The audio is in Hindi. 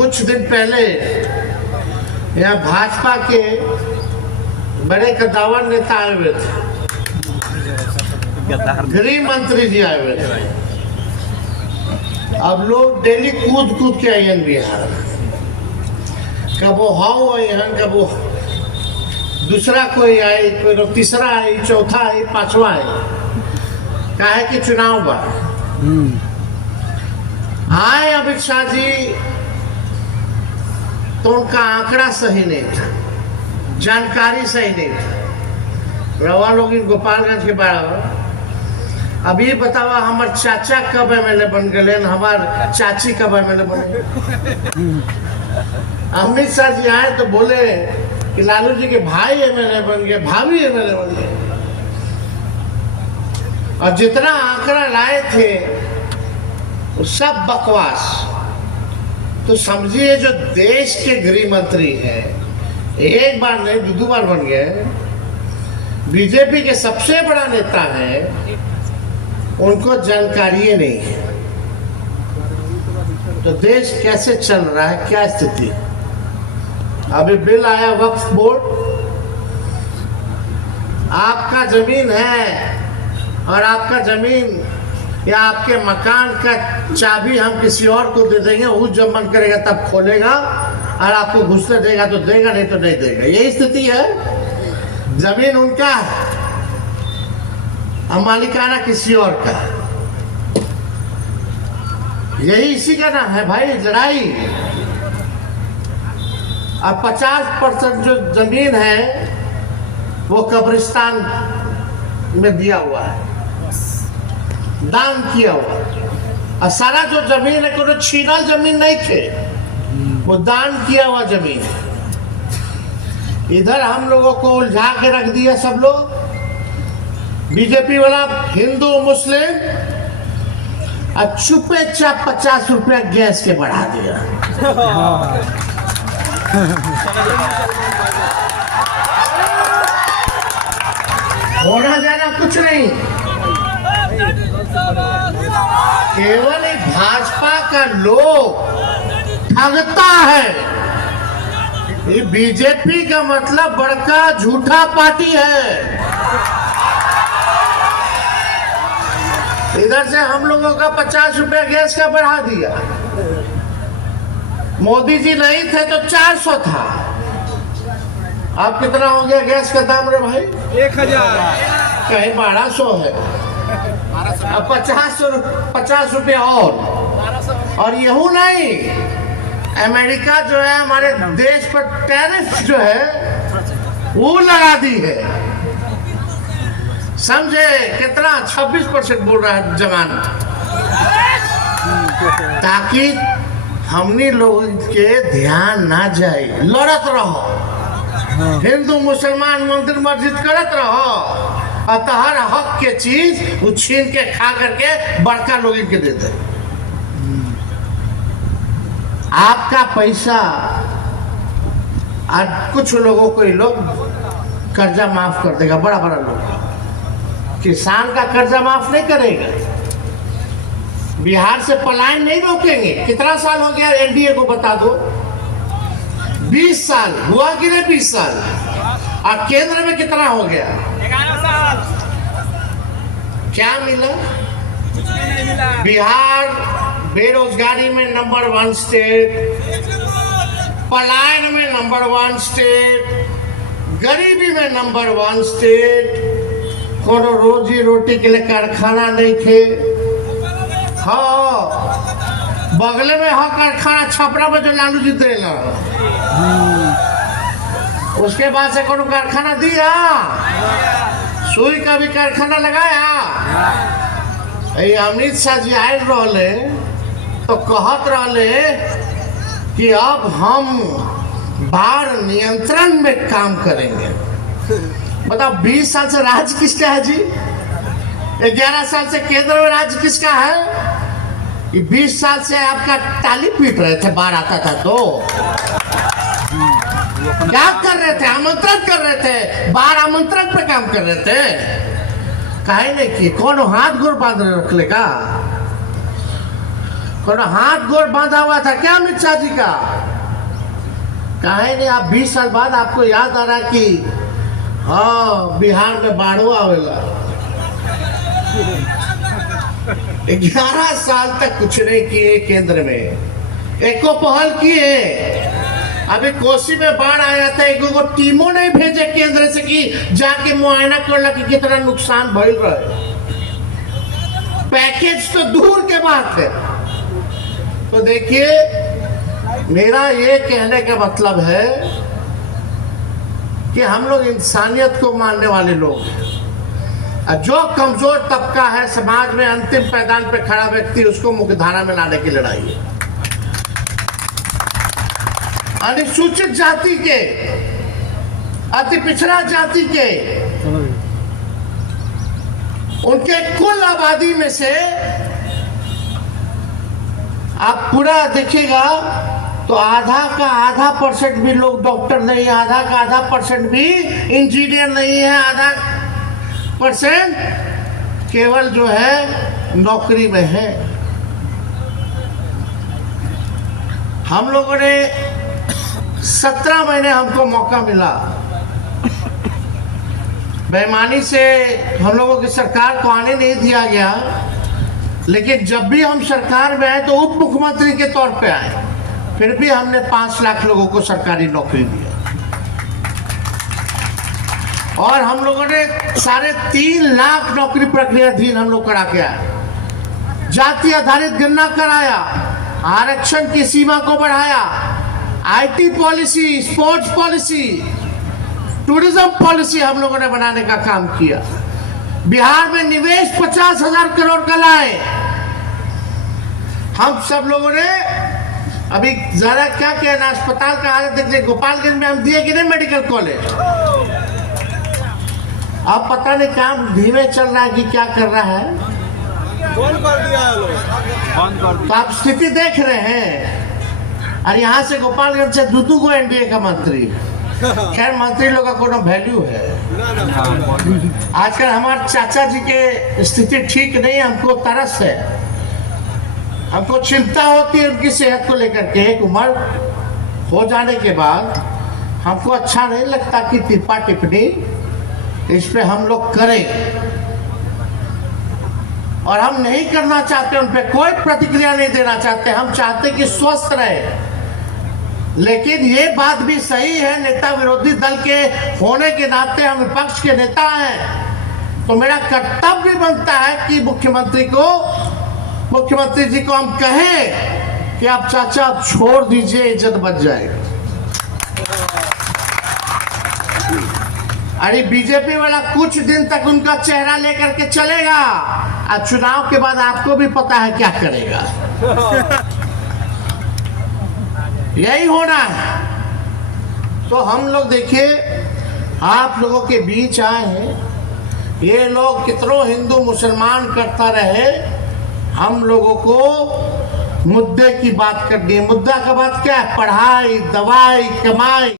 कुछ दिन पहले यहाँ भाजपा के बड़े कद्दावर नेता आए हुए थे, गृह मंत्री जी आए हुए थे। अब लोग डेली कूद कूद के आयन बिहार, कब वो हाउ आयन, कब वो दूसरा कोई आए, कोई तीसरा आई, चौथा आई, पांचवा आई। काहे कि चुनाव बा आए अमित शाह जी, तो उनका आंकड़ा सही नहीं था, जानकारी सही नहीं था। रवा लोग इन गोपालगंज के बारे अब ये बतावा हमार चाचा कब एमएलए बन गए, हमार चाची कब एमएलए बन गए। अमित शाह जी आए तो बोले कि लालू जी के भाई एमएलए बन गए, भाभी एमएलए बन गए, और जितना आंकड़ा लाए थे वो सब बकवास। तो समझिए जो देश के गृह मंत्री हैं, एक बार नहीं दो बार बन गए, बीजेपी के सबसे बड़ा नेता है, उनको जानकारी नहीं है। तो देश कैसे चल रहा है, क्या स्थिति है। अभी बिल आया वक्फ बोर्ड, आपका जमीन है और आपका जमीन या आपके मकान का चाबी हम किसी और को दे देंगे, वो जब मन करेगा तब खोलेगा और आपको घुसने देगा तो देगा, नहीं तो नहीं देगा। यही स्थिति है। जमीन उनका है और मालिकाना किसी और का। यही इसी का नाम है भाई लड़ाई। अब 50% जो जमीन है वो कब्रिस्तान में दिया हुआ है, दान किया हुआ। और सारा जो जमीन है कोई छीनल जमीन नहीं थे, वो दान किया हुआ जमीन। इधर हम लोगों को उलझा के रख दिया सब लोग, बीजेपी वाला हिंदू मुस्लिम, और चुपे चाप 50 रुपया गैस के बढ़ा दिया। होना जाना कुछ नहीं, केवल एक भाजपा का लोग ठगता है। ये बीजेपी का मतलब बड़का झूठा पार्टी है। इधर से हम लोगों का 50 रुपया गैस का बढ़ा दिया। मोदी जी नहीं थे तो 400 था। अब कितना हो गया गैस का दाम रे भाई? 1000, कहीं 1200 है। अब 50 रुपया और यहू नहीं, अमेरिका जो है हमारे देश पर टैरिफ जो है वो लगा दी है। समझे कितना? 26% बोल रहा है जमाना, ताकि हमने लोग के ध्यान ना जाए। लड़त रहो, हिंदू मुसलमान मंदिर मस्जिद करत रहो, और हर हक के चीज वो छीन के खा करके बड़का लोग इनके देते। आपका पैसा आज कुछ लोगों को ये लोग कर्जा माफ कर देगा, बड़ा बड़ा लोग। किसान का कर्जा माफ नहीं करेगा, बिहार से पलायन नहीं रोकेंगे। कितना साल हो गया एनडीए को बता दो? 20 साल हुआ कि नहीं? 20 साल। और केंद्र में कितना हो गया? 11 साल। क्या मिला? कुछ भी नहीं मिला। बिहार बेरोजगारी में नंबर 1 स्टेट, पलायन में नंबर 1 स्टेट, गरीबी में नंबर 1 स्टेट। कोनो रोजी रोटी के लिए कारखाना नहीं थे। हाँ, बगले में हाँ कारखाना छपरा में जो लालू जी देला, उसके बाद से कोनो कारखाना दिया? सुई का भी कारखाना लगाया? अमित शाह जी आए रहले तो कहत रहले कि अब हम बाढ़ नियंत्रण में काम करेंगे। बताओ, 20 साल से राज किसका है जी? 11 साल से केंद्र में राज किसका है? ये 20 साल से आपका टाली पीट रहे थे, बाढ़ आता था तो क्या कर रहे थे? आमंत्रण कर रहे थे, बाढ़ आमंत्रण पे काम कर रहे थे। काहे नहीं कि कौन हाथ गोड़ बांध रख लेगा? थोड़ा हाथ गोड़ बांधा हुआ था क्या अमित शाह जी का? काहे नहीं, आप 20 साल बाद आपको याद आ रहा कि हाँ बिहार में बाढ़ो आवेला। 11 साल तक कुछ नहीं किए केंद्र में, एको पहल किए। अभी कोसी में बाढ़ आया था, एगो टीमों नहीं भेजे केंद्र से कि जाके मुआयना करला कि कितना नुकसान भइल रहे। पैकेज तो दूर के बात है। तो देखिए, मेरा ये कहने का मतलब है कि हम लोग इंसानियत को मानने वाले लोग हैं। जो कमजोर तबका है समाज में, अंतिम पैदान पे खड़ा व्यक्ति, उसको मुख्यधारा में लाने की लड़ाई है। अनुसूचित जाति के, अति पिछड़ा जाति के, उनके कुल आबादी में से आप पूरा देखिएगा तो आधा का आधा परसेंट भी लोग डॉक्टर नहीं है, आधा का आधा परसेंट भी इंजीनियर नहीं है, आधा परसेंट केवल जो है नौकरी में है। हम लोगों ने 17 महीने हमको मौका मिला, बेईमानी से हम लोगों की सरकार को आने नहीं दिया गया, लेकिन जब भी हम सरकार में आए तो उप मुख्यमंत्री के तौर पे आए, फिर भी हमने 5 लाख लोगों को सरकारी नौकरी दिया। और हम लोगों ने 3.5 लाख नौकरी प्रक्रियाधीन हम लोग करा के आए, जाति आधारित गणना कराया, आरक्षण की सीमा को बढ़ाया, IT policy, sports policy, tourism policy हम लोगों ने बनाने का काम किया। बिहार में निवेश 50,000 करोड़ का लाए। हम सब लोगों ने अभी जरा क्या कहना, अस्पताल का हालत देखिए, गोपालगंज में हम दिए कि नहीं मेडिकल कॉलेज। अब पता नहीं काम धीमे चल रहा है कि क्या कर रहा है, बंद कर दिया है लोग। तो आप स्थिति देख रहे हैं। और यहाँ से गोपालगंज से 2 को एनडीए का मंत्री, खैर मंत्री लोग का कोनो वैल्यू है। आजकल हमारे चाचा जी के स्थिति ठीक नहीं है, हमको तरस है, हमको चिंता होती है उनकी सेहत को लेकर के। एक उम्र हो जाने के बाद हमको अच्छा नहीं लगता कि टिप्पा टिप्पणी इस पे हम लोग करें, और हम नहीं करना चाहते, उन पे कोई प्रतिक्रिया नहीं देना चाहते। हम चाहते कि स्वस्थ रहे। लेकिन ये बात भी सही है, नेता विरोधी दल के होने के नाते हम विपक्ष के नेता हैं, तो मेरा कर्तव्य बनता है कि मुख्यमंत्री जी को हम कहें कि आप चाचा आप छोड़ दीजिए, इज्जत बच जाएगी। अरे बीजेपी वाला कुछ दिन तक उनका चेहरा लेकर के चलेगा, और चुनाव के बाद आपको भी पता है क्या करेगा। यही होना है। तो हम लोग देखिए, आप लोगों के बीच आए हैं, ये लोग कितनों हिंदू मुसलमान करता रहे, हम लोगों को मुद्दे की बात करनी है। मुद्दा का बात क्या है? पढ़ाई, दवाई, कमाई।